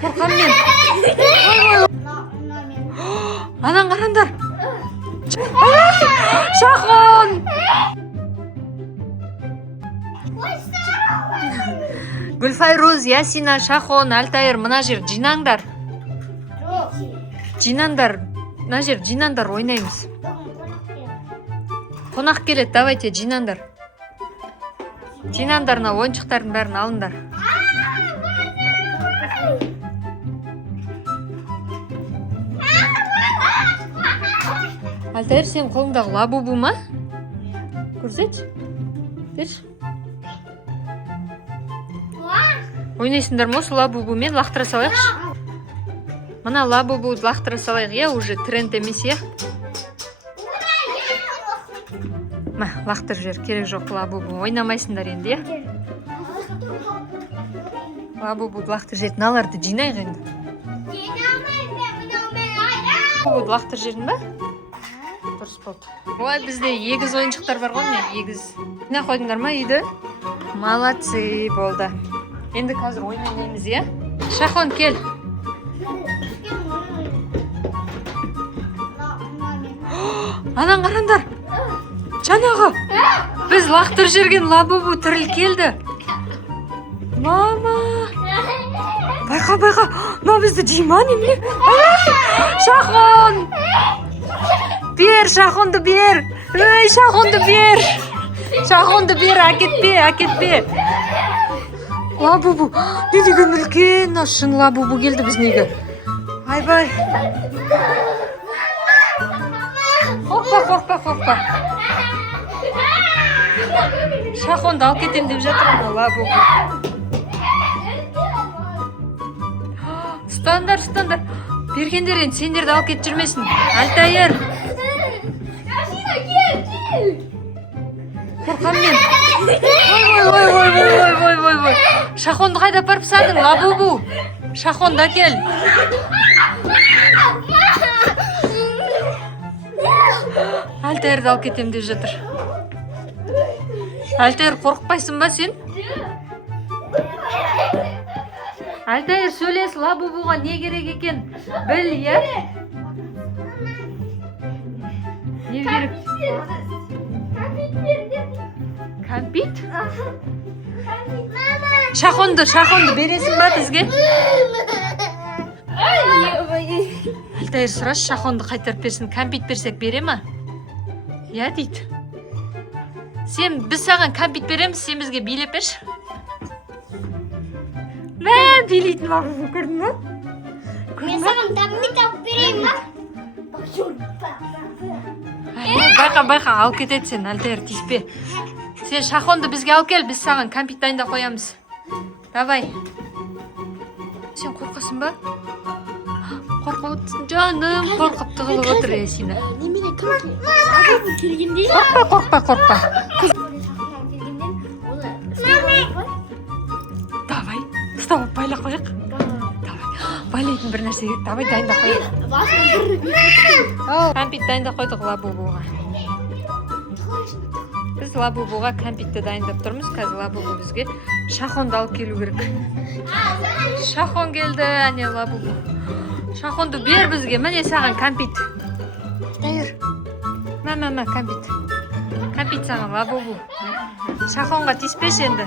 Қорқам мен. Анан қараңдар. Шахон. Гүлфайруз, Ясина, Шахон, Алтайыр мына жер жинаңдар. Жинаңдар. Мына жер жинаңдар, ойнаймыз. Қонақ келет, давайте жинаңдар. Жинаңдар, мына ойыншықтардың бәрін алыңдар. Алтайыр, сен қолыңдағы лабубу ма? Көрсетші. Берші. Ойнайсыңдар ма осы лабубумен? Лақтыра салайықшы. Мына лабубуды лақтыра салайық, я уже тренд емес, я. Ма, лақтыр жер, керек жоқ лабубу. Ойнамайсыңдар енді, я. Лабубуды лақтыр жер, наларды жинайық енді. Лабубуды лақтыр жерін ба? Дұрыс болды. Ой, бізде егіз ойыншықтар бар ғой, міне, егіз. Не қойдыңдар ма үйді? Молодцы, болды. Енді қазір ойнаймыз, я? Шахон, кел. Анан қараңдар. Жаңағы. Біз лақтыр жерген лабубу тіріл келді. Мама. Байқа, байқа. Мына бізді жейма неме? Шахон. Бер, Шахонды бер. Ой, Шахонды бер. Шахонды бер, әкетпе, әкетпе. Лабубу. Не деген үлкен шын лабубу келді бізнеге. Айбай. Қорқпа, қорқпа, қорқпа. Шахонды алып кетем деп жатыр ана лабубу. Ұстандар, ұстандар. Бергендер енді сендерді алып кетіп жүрмесін. Алтайыр. Қорқам мен. Ой. Шахонды қайда апарып садың, лабубу? Шахонды әкел. Алтайырды алып кетем деп жатыр. Алтайыр, қорықпайсың ба сен? Алтайыр, сөйлес, лабубуға не керек екен? Біл, я? Не керек? Кәмпит? Шахонды бересің ба бізге? Алтайыр, сұрашы, Шахонды қайтарып берсін. Кәмпит берсек бере ма? Я, дейді. Біз саған кәмпит береміз, сен бізге билеп берші. Мә, билейтін лабубу көрдің ба? Мен саған кәмпит алып берейін ба? Байқа, алып кетеді сен, Алтайыр, тиіспе. Сен Шахонды бізге алып кел, біз саған кәмпит дайында қоямыз. Давай. Сен қорқасың ба? Қорқып отырсың, жаным, қорқып тығылып отыр, Ясина. Немене кәмпит келгенде? Қорқпа. Давай, ұстап байла қойық. Байлайтын бір нәрсе керек, давай дайында қойық. Кәмпит дайында қойдық лабубуға. Біз лабубуға кәмпитті дайындап тұрмыз. Қазір лабубу бізге Шахонды алып келу керек. Шахон келді, әне лабубу. Шахонды бер бізге, міне саған кәмпит. Тайыр. Мә, кәмпит. Кәмпит саған лабубу. Шахонға тиіспеш енді.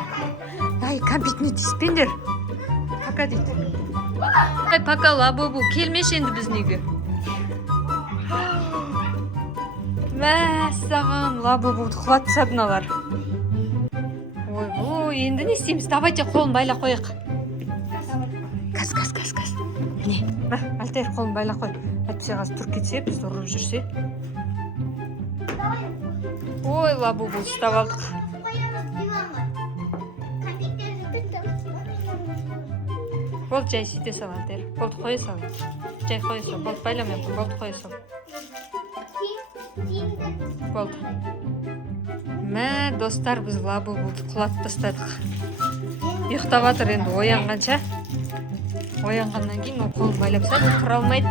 Ай, кәмпитіне тиіспендер. Пока дейді. Ай, пока лабубу, келмеш енді бізнеге. Мә, саған лабубуды құлатты садыналар. Ой, енді не істейміз? Давайте қолын байла қойық. Кәс. Не? Мә, Алтайыр, қолын байла қой. Әйтпесе қазір тұрып кетсе, бізді ұрып жүрсе. Ой, лабубу ұстап алдық. Болды, жай сөйте сал, Алтайыр. Болды, қоя сал. Жай қоя сал. Болды, байламай қой. Болды, қоя сал. Болды. Мә, достар, біз лабубуды құлатып тастадық. Ұйықтап жатыр енді оянғанша. Оянғаннан кейін ол қолын байлап сады, тұра алмайды.